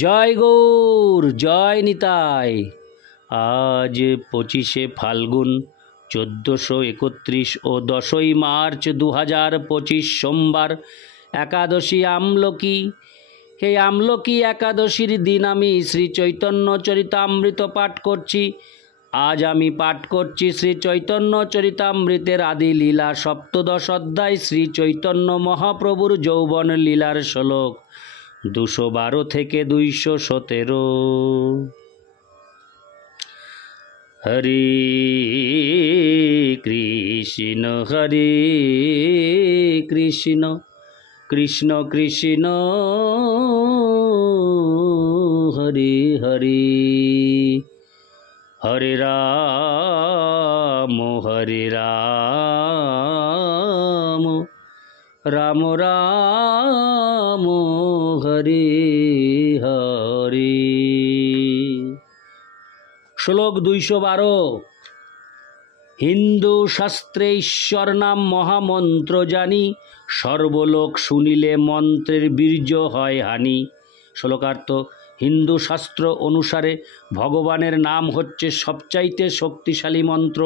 জয় গৌর, জয় নিতাই। আজ 25শে ফাল্গুন 1431 ও 10ই মার্চ 2025 সোমবার, একাদশী আমলকি। এই আমলকি একাদশীর দিন আমি শ্রী চৈতন্য চরিতামৃত পাঠ করছি। আজ আমি পাঠ করছি শ্রী চৈতন্য চরিতামৃতের আদি লীলা সপ্তদশ অধ্যায়, শ্রী চৈতন্য মহাপ্রভুর যৌবন লীলার শ্লোক 212 থেকে 217। হরে কৃষ্ণ কৃষ্ণ কৃষ্ণ হরে হরে, হরে রাম রাম রাম হরে হরে। শ্লোক 212। হিন্দু শাস্ত্রে ঈশ্বর নাম মহামন্ত্র জানি, সর্বলোক শুনিলে মন্ত্রের বীর্য হয় হানি। শ্লোকার্থ: হিন্দু শাস্ত্র অনুসারে ভগবানের নাম হচ্ছে সবচাইতে শক্তিশালী মন্ত্র।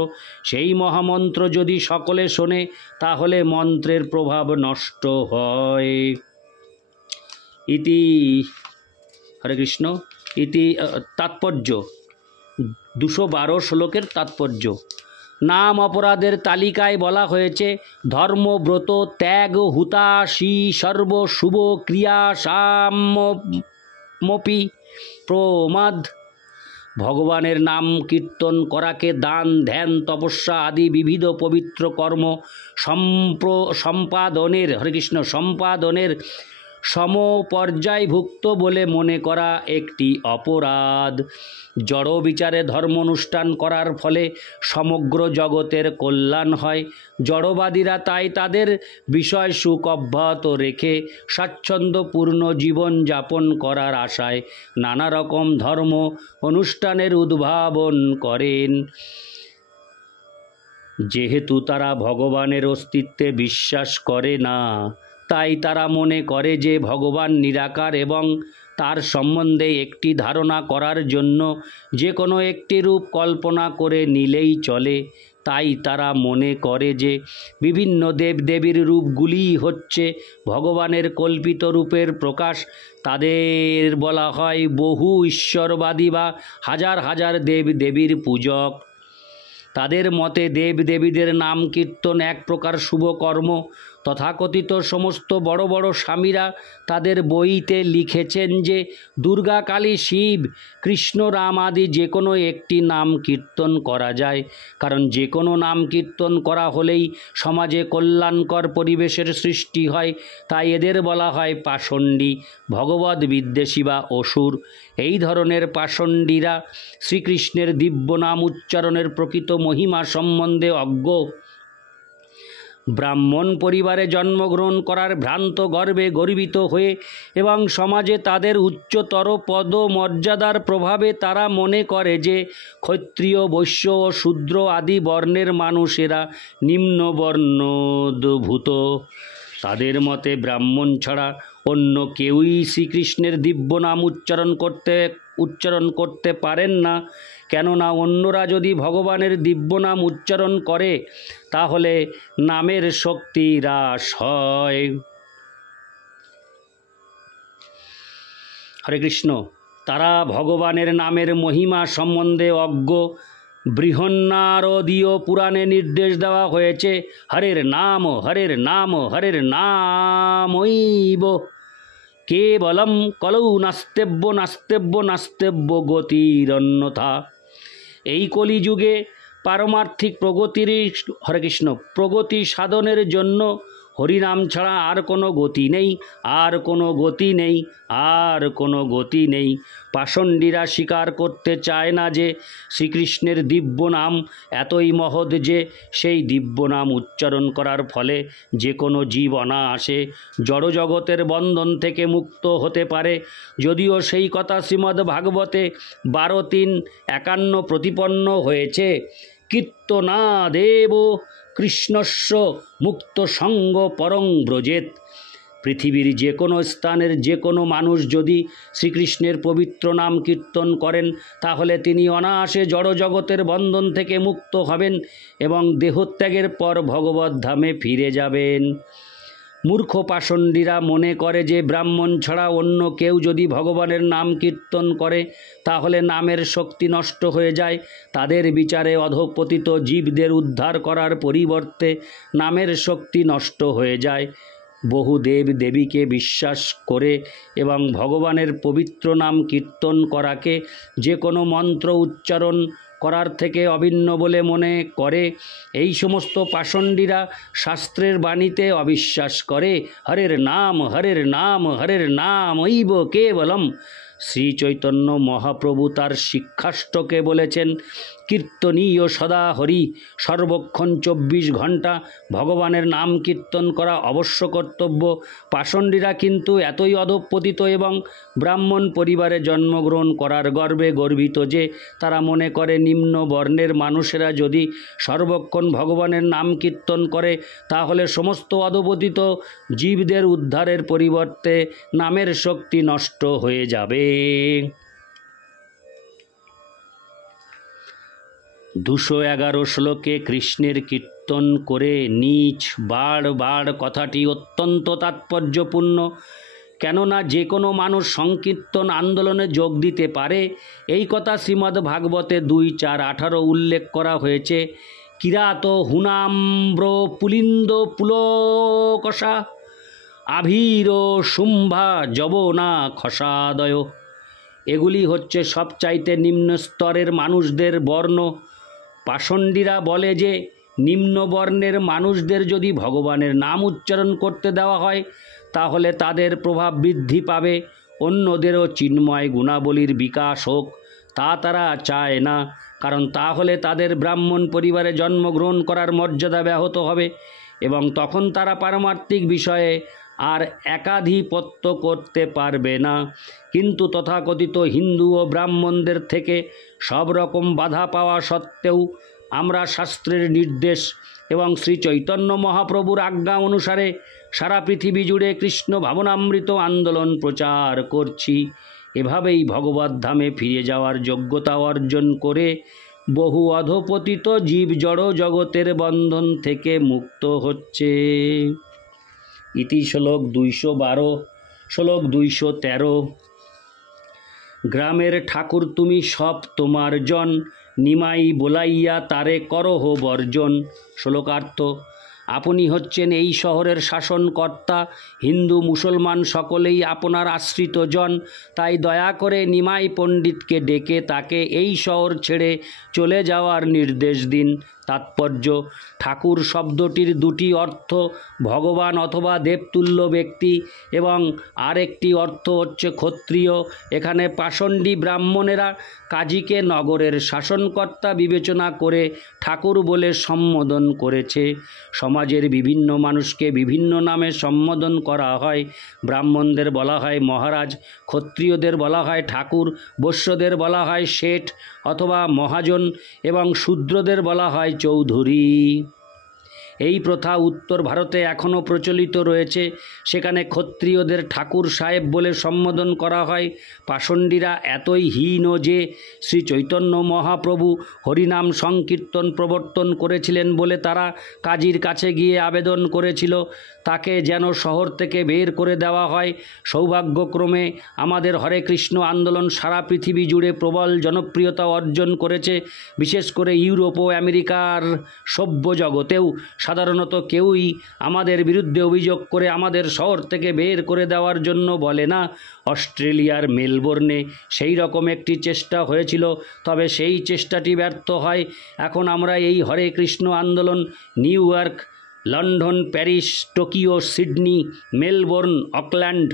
সেই মহামন্ত্র যদি সকলে শোনে তাহলে মন্ত্রের প্রভাব নষ্ট হয়। ইতি হরে কৃষ্ণ। ইতি তাৎপর্য 212 শ্লোকের তাৎপর্য। নাম অপরাধের তালিকায় বলা হয়েছে ধর্ম, ব্রত, ত্যাগ, হুতাশী, সর্ব শুভ ক্রিয়া, সাম্যপি প্রমাদ। ভগবানের নাম কীর্তন করাকে দান, ধ্যান, তপস্যা আদি বিবিধ পবিত্র কর্ম সম্পাদনের হরে কৃষ্ণ সম্পাদনের সমপর্যায়ভুক্ত বলে মনে করা একটি অপরাধ। জড় বিচারে ধর্ম অনুষ্ঠান করার ফলে সমগ্র জগতের কল্যাণ হয়। জড়বাদীরা তাই তাদের বিষয় সুখ অব্যাহত রেখে স্বাচ্ছন্দ্যপূর্ণ জীবন যাপন করার আশায় নানা রকম ধর্ম অনুষ্ঠানের উদ্ভাবন করেন। যেহেতু তারা ভগবানের অস্তিত্বে বিশ্বাস করে না, তাই তারা মনে করে যে ভগবান নিরাকার এবং তার সম্বন্ধে একটি ধারণা করার জন্য যে কোনো একটি রূপ কল্পনা করে নিলেই চলে। তাই তারা মনে করে যে বিভিন্ন দেবদেবীর রূপগুলিই হচ্ছে ভগবানের কল্পিত রূপের প্রকাশ। তাদের বলা হয় বহু ঈশ্বরবাদী বা হাজার হাজার দেবদেবীর পূজক। তাদের মতে দেবদেবীদের নাম কীর্তন এক প্রকার শুভ কর্ম। তথাকথিত সমস্ত বড় বড় স্বামীরা তাদের বইতে লিখেছেন যে দুর্গা, কালী, শিব, কৃষ্ণ, রাম আদি যে কোনো একটি নাম কীর্তন করা যায়, কারণ যে কোনো নাম কীর্তন করা হলেই সমাজে কল্যাণকর পরিবেশের সৃষ্টি হয়। তাই এদের বলা হয় পাষণ্ডী, ভগবদ বিদ্বেষী বা অসুর। এই ধরনের পাষণ্ডীরা শ্রীকৃষ্ণের দিব্য নাম উচ্চারণের প্রকৃত মহিমা সম্বন্ধে অজ্ঞ। ব্রাহ্মণ পরিবারে জন্মগ্রহণ করার ভ্রান্ত গর্বে গর্বিত হয়ে এবং সমাজে তাদের উচ্চতর পদ মর্যাদার প্রভাবে তারা মনে করে যে ক্ষত্রিয়, বৈশ্য ও শূদ্র আদি বর্ণের মানুষেরা নিম্নবর্ণোদ্ভূত। তাদের মতে ব্রাহ্মণ ছাড়া অন্য কেউই শ্রীকৃষ্ণের দিব্য নাম উচ্চারণ করতে পারেন না, কেননা অন্যরা যদি ভগবানের দিব্য নাম উচ্চারণ করে তাহলে নামের শক্তি হ্রাস হয়। হরে কৃষ্ণ। তারা ভগবানের নামের মহিমা সম্বন্ধে অজ্ঞ। বৃহন্নারদীয় পুরাণে নির্দেশ দেওয়া হয়েছে হরের নাম হরের নাম হরের নামৈব কেবলম কলৌ নাস্তেব্য নাস্তেব্য নাস্তেব্য গতিরন্যথা। এই কলিযুগে পারমার্থিক প্রগতির হরে কৃষ্ণ প্রগতি সাধনের জন্য হরিনাম ছাড়া আর কোনো গতি নেই, আর কোনো গতি নেই, আর কোনো গতি নেই। পাষণ্ডীরা স্বীকার করতে চায় না যে শ্রীকৃষ্ণের দিব্য নাম এতই মহৎ যে সেই দিব্য নাম উচ্চারণ করার ফলে যে কোনো জীব অনায়াসে জড়জগতের বন্ধন থেকে মুক্ত হতে পারে। যদিও সেই কথা শ্রীমদ্ ভাগবতে 12:3-51 প্রতিপন্ন হয়েছে। কীর্তনাদেব কৃষ্ণস্য মুক্ত সঙ্গ পরং ব্রজেত। পৃথিবীর যে কোনো স্থানের যে কোনো মানুষ যদি শ্রীকৃষ্ণের পবিত্র নাম কীর্তন করেন তাহলে তিনি অনায়াসে জড়জগতের বন্ধন থেকে মুক্ত হবেন এবং দেহত্যাগের পর ভগবত ধামে ফিরে যাবেন। মূর্খ পাষণ্ডীরা মনে করে যে ব্রাহ্মণ ছাড়া অন্য কেউ যদি ভগবানের নাম কীর্তন করে তাহলে নামের শক্তি নষ্ট হয়ে যায়। তাদের বিচারে অধঃপতিত জীবদের উদ্ধার করার পরিবর্তে নামের শক্তি নষ্ট হয়ে যায়। বহু দেব দেবীকে বিশ্বাস করে এবং ভগবানের পবিত্র নাম কীর্তন করাকে যে কোনো মন্ত্র উচ্চারণ করার থেকে অভিন্ন বলে মনে করে। এই সমস্ত পাষণ্ডীরা শাস্ত্রের বাণীতে অবিশ্বাস করে। হরের নাম হরের নাম হরের নাম ঐব কেবলম। শ্রী চৈতন্য মহাপ্রভু তার শিক্ষাষ্টকে বলেছেন, কীর্তনীয় সদা হরি, সর্বক্ষণ 24 ঘণ্টা ভগবানের নাম কীর্তন করা অবশ্য কর্তব্য। পাষণ্ডীরা কিন্তু এতই অধঃপতিত এবং ব্রাহ্মণ পরিবারে জন্মগ্রহণ করার গর্বে গর্বিত যে তারা মনে করে নিম্ন বর্ণের মানুষেরা যদি সর্বক্ষণ ভগবানের নাম কীর্তন করে তাহলে সমস্ত অধঃপতিত জীবদের উদ্ধারের পরিবর্তে নামের শক্তি নষ্ট হয়ে যাবে। 211 শ্লোকে কৃষ্ণের কীর্তন করে নীচ বাড় কথাটি অত্যন্ত তাৎপর্যপূর্ণ। কেননা যে কোনো মানুষ সংকীর্তন আন্দোলনে যোগ দিতে পারে এই কথা শ্রীমদ্ ভাগবতে 2:4-18 উল্লেখ করা হয়েছে। কিরাত হুনাম্র পুলিন্দ পুলকষা আভীর শুম্ভা যবনা খসাদয়। এগুলি হচ্ছে সবচাইতে নিম্ন স্তরের মানুষদের বর্ণ। পাষণ্ডীরা বলে যে নিম্ন বর্ণের মানুষদের যদি ভগবানের নাম উচ্চারণ করতে দেওয়া হয় তাহলে তাদের প্রভাব বৃদ্ধি পাবে, অন্যদেরও চিন্ময় গুণাবলীর বিকাশ হোক। তা তারা চায় না, কারণ তাহলে তাদের ব্রাহ্মণ পরিবারে জন্মগ্রহণ করার মর্যাদা ব্যাহত হবে এবং তখন তারা পারমার্থিক বিষয়ে আর একাধিপত্য করতে পারবে না। কিন্তু তথাকথিত হিন্দু ও ব্রাহ্মণদের থেকে সব রকম বাধা পাওয়া সত্ত্বেও আমরা শাস্ত্রের নির্দেশ এবং শ্রী চৈতন্য মহাপ্রভুর আজ্ঞা অনুসারে সারা পৃথিবী জুড়ে কৃষ্ণ ভাবনামৃত আন্দোলন প্রচার করছি। এভাবেই ভগবত ধামে ফিরে যাওয়ার যোগ্যতা অর্জন করে বহু অধঃপতিত জীব জড় জগতের বন্ধন থেকে মুক্ত হচ্ছে। ইতি শ্লোক 212। শ্লোক 213। গ্রামের ঠাকুর তুমি সব তোমার জন, নিমাই বোলাইয়া তারে করহ বর্জন। শ্লোকার্থ: আপনি হচ্ছেন এই শহরের শাসনকর্তা। হিন্দু মুসলমান সকলেই আপনার আশ্রিত জন, তাই দয়া করে নিমাই পণ্ডিতকে ডেকে তাকে এই শহর ছেড়ে চলে যাওয়ার নির্দেশ দিন। তাৎপর্য: ঠাকুর শব্দটির দুটি অর্থ, ভগবান অথবা দেবতুল্য ব্যক্তি, এবং আরেকটি অর্থ হচ্ছে ক্ষত্রিয়। এখানে পাষণ্ডী ব্রাহ্মণেরা কাজীকে নগরের শাসনকর্তা বিবেচনা করে ঠাকুর বলে সম্বোধন করেছে। সমাজের বিভিন্ন মানুষকে বিভিন্ন নামে সম্বোধন করা হয়। ব্রাহ্মণদের বলা হয় মহারাজ, ক্ষত্রিয়দের বলা হয় ঠাকুর, বৈশ্যদের বলা হয় শেঠ অথবা মহাজন এবং শূদ্রদের বলা হয় চৌধুরী। এই প্রথা উত্তর ভারতে এখনও প্রচলিত রয়েছে। সেখানে ক্ষত্রিয়দের ঠাকুর সাহেব বলে সম্বোধন করা হয়। পাষণ্ডীরা এতই হীন যে শ্রী চৈতন্য মহাপ্রভু হরিনাম সংকীর্তন প্রবর্তন করেছিলেন বলে তারা কাজীর কাছে গিয়ে আবেদন করেছিল তাকে যেন শহর থেকে বের করে দেওয়া হয়। সৌভাগ্যক্রমে আমাদের হরে কৃষ্ণ আন্দোলন সারা পৃথিবী জুড়ে প্রবল জনপ্রিয়তা অর্জন করেছে। বিশেষ করে ইউরোপ ও আমেরিকার সভ্য জগতেও সাধারণত কেউই আমাদের বিরুদ্ধে অভিযোগ করে আমাদের শহর থেকে বের করে দেওয়ার জন্য বলে না। অস্ট্রেলিয়ার মেলবোর্নে সেই রকম একটি চেষ্টা হয়েছিল, তবে সেই চেষ্টাটি ব্যর্থ হয়। এখন আমরা এই হরে কৃষ্ণ আন্দোলন new York, London, Paris, Tokyo, Sydney, Melbourne, Auckland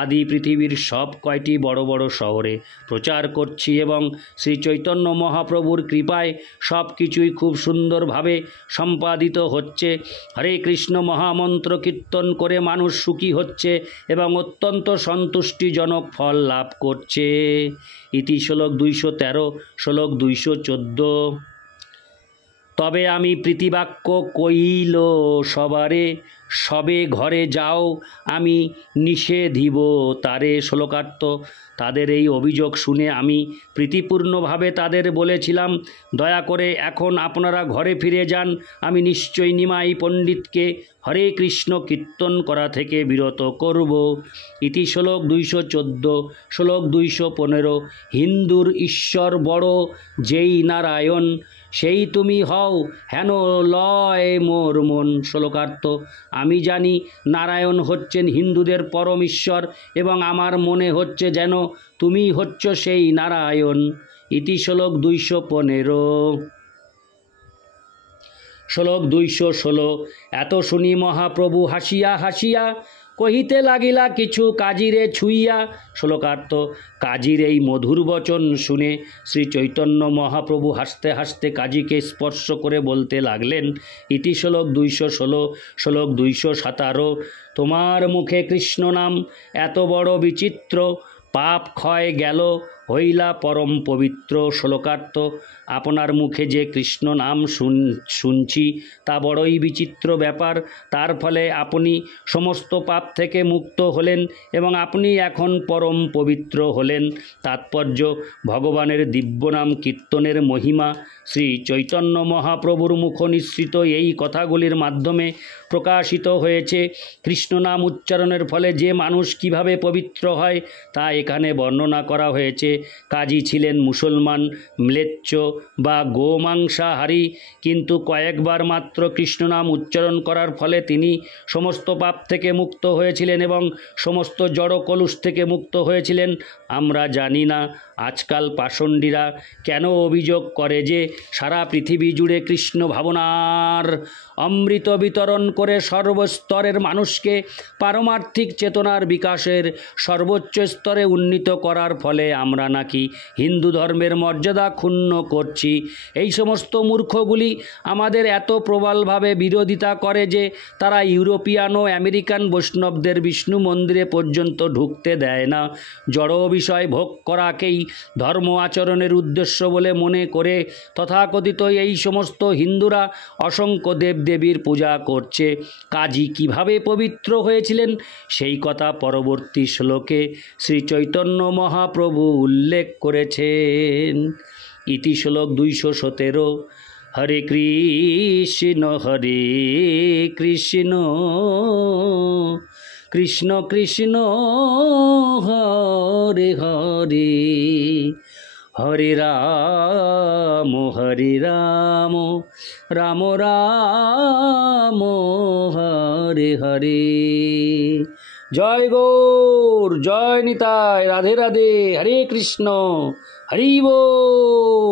আদি পৃথিবীর সব কয়টি বড় বড় শহরে প্রচার করছি এবং শ্রী চৈতন্য মহাপ্রভুর কৃপায় সব কিছুই খুব সুন্দরভাবে সম্পাদিত হচ্ছে। হরে কৃষ্ণ মহামন্ত্র কীর্তন করে মানুষ সুখী হচ্ছে এবং অত্যন্ত সন্তুষ্টিজনক ফল লাভ করছে। ইতি শ্লোক 213। শ্লোক 214। তবে আমি প্রীতিবাক্য কইল সবারে, সবে ঘরে যাও, আমি নিষেধিব তারে। শ্লোকার্থ, তাদের এই অভিযোগ শুনে আমি প্রীতিপূর্ণভাবে তাদের বলেছিলাম, দয়া করে এখন আপনারা ঘরে ফিরে যান, আমি নিশ্চয়ই নিমাই পণ্ডিতকে হরে কৃষ্ণ কীর্তন করা থেকে বিরত করব। ইতি শ্লোক 214। শ্লোক 215। হিন্দুর ঈশ্বর বড় যেই নারায়ণ, সেই তুমি হও হেন লয় মোর মন। শ্লোকার্থ, আমি জানি নারায়ণ হচ্ছেন হিন্দুদের পরম ঈশ্বর এবং আমার মনে হচ্ছে যেন তুমি হচ্ছ সেই নারায়ণ। ইতি শ্লোক 215। শ্লোক 216। এত শুনি মহাপ্রভু হাসিয়া হাসিয়া কহিতে লাগিলা কিছু কাজীরে ছুঁইয়া। শ্লোকার্থ, কাজীর এই মধুর বচন শুনে শ্রী চৈতন্য মহাপ্রভু হাসতে হাসতে কাজীকে স্পর্শ করে বলতে লাগলেন। ইতি শ্লোক 216। শ্লোক 217। তোমার মুখে কৃষ্ণ নাম এত বড় বিচিত্র, পাপ ক্ষয় গেল হইলা পরম পবিত্র। শ্লোকার্থ, আপনার মুখে যে কৃষ্ণ নাম শুনছি তা বড়ই বিচিত্র ব্যাপার। তার ফলে আপনি সমস্ত পাপ থেকে মুক্ত হলেন এবং আপনি এখন পরম পবিত্র হলেন। তাৎপর্য, ভগবানের দিব্য নাম কীর্তনের মহিমা শ্রী চৈতন্য মহাপ্রভুর মুখ নিঃসৃত এই কথাগুলির মাধ্যমে প্রকাশিত হয়েছে। কৃষ্ণ নাম উচ্চারণের ফলে যে মানুষ কিভাবে পবিত্র হয় তা এখানে বর্ণনা করা হয়েছে। কাজী ছিলেন মুসলমান, ম্লেচ্ছ বা গোমাংসাহারী, কিন্তু কয়েকবার মাত্র কৃষ্ণ নাম উচ্চারণ করার ফলে তিনি সমস্ত পাপ থেকে মুক্ত হয়েছিলেন এবং সমস্ত জড় কলুষ থেকে মুক্ত হয়েছিলেন। আমরা জানি না আজকাল পাষণ্ডীরা কেন অভিযোগ করে যে সারা পৃথিবী জুড়ে কৃষ্ণ ভাবনার অমৃত বিতরণ করে সর্বস্তরের মানুষকে পারমার্থিক চেতনার বিকাশের সর্বোচ্চ স্তরে উন্নীত করার ফলে আমরা নাকি হিন্দু ধর্মের মর্যাদা ক্ষুণ্ণ করছি। এই সমস্ত মূর্খগুলি আমাদের এত প্রবলভাবে বিরোধিতা করে যে তারা ইউরোপিয়ান ও আমেরিকান বৈষ্ণবদের বিষ্ণু মন্দিরে পর্যন্ত ঢুকতে দেয় না। জড় বিষয় ভোগ করাকেই ধর্ম আচরণের উদ্দেশ্য বলে মনে করে তথাকথিত এই সমস্ত হিন্দুরা অসংখ্য দেবদেবীর পূজা করছে। কাজী কিভাবে পবিত্র হয়েছিলেন সেই কথা পরবর্তী শ্লোকে শ্রী চৈতন্য মহাপ্রভু উল্লেখ করেছেন। ইতি শ্লোক 217। হরে কৃষ্ণ কৃষ্ণ কৃষ্ণ হরে হরে, হরে রাম রাম রাম হরে হরে। জয় গৌর, জয় নিতাই, রাধে রাধে, হরে কৃষ্ণ, হরি বল।